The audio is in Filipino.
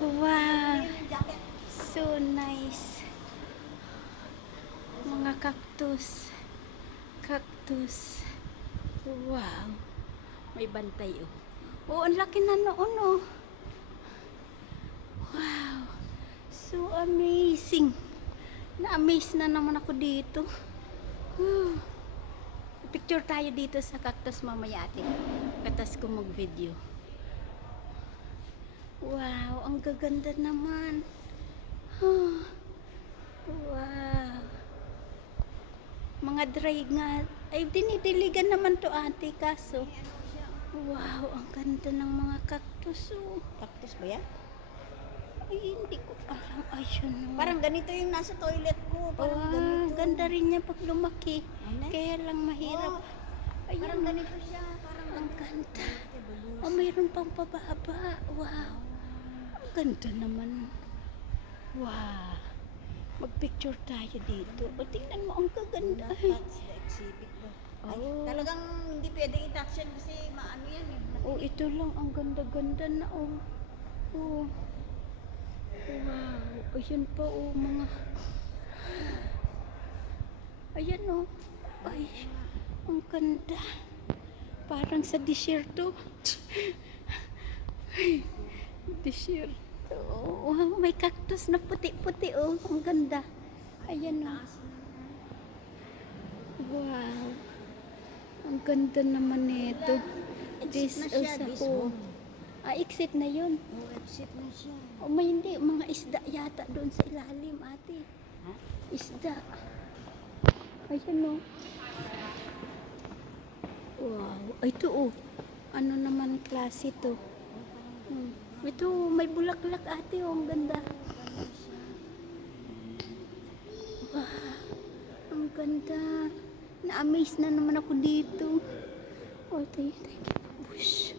Wow, so nice. Mga cactus. Cactus. Wow. May bantay oh. Oh, ang laki na noon oh. Wow. So amazing. Na-amaze na naman ako dito. Picture tayo dito sa cactus mamaya ate. Katas ko mag-video. Wow, ang gaganda naman. Wow. Mga dry nga. Ay, dinidiligan naman to ate kaso. Wow, ang ganda ng mga cactus oh. Cactus ba yan? Ay, hindi ko alam. Ayun oh. Parang ganito yung nasa toilet ko. Parang ganito. Ganda rin niya pag lumaki. Ano? Kaya lang mahirap. Ayun, Parang ganito siya. Parang ang ganda. Oh, mayroon pang pababa. Wow. Ang ganda naman. Wow. Mag-picture tayo dito. O, tingnan mo, ang kaganda. That's the exhibit daw. Ay, Oh. talagang hindi pwede i-touch yan kasi maano yan eh. Oh, ito lang. Ang ganda-ganda na. Oh. Oh. Wow. Ayan pa, oh, mga... Ayan, oh. Ay, ang ganda. Parang sa desierto. Desierto. Oh, wow, may cactus na puti-puti, oh. Ang ganda. Ayan, oh. Wow. Ang ganda naman nito. Exit na siya, this one. Exit na yun. Oh, exit na siya. O may hindi, mga isda yata doon sa ilalim, ate. Ha? Isda. Ayan o. Wow. Ay, ito o. Ano naman klase to? Ito, may bulaklak ate o. Ang ganda. Wow. Ang ganda. Na-amaze na naman ako dito. Oh, thank you. Bush.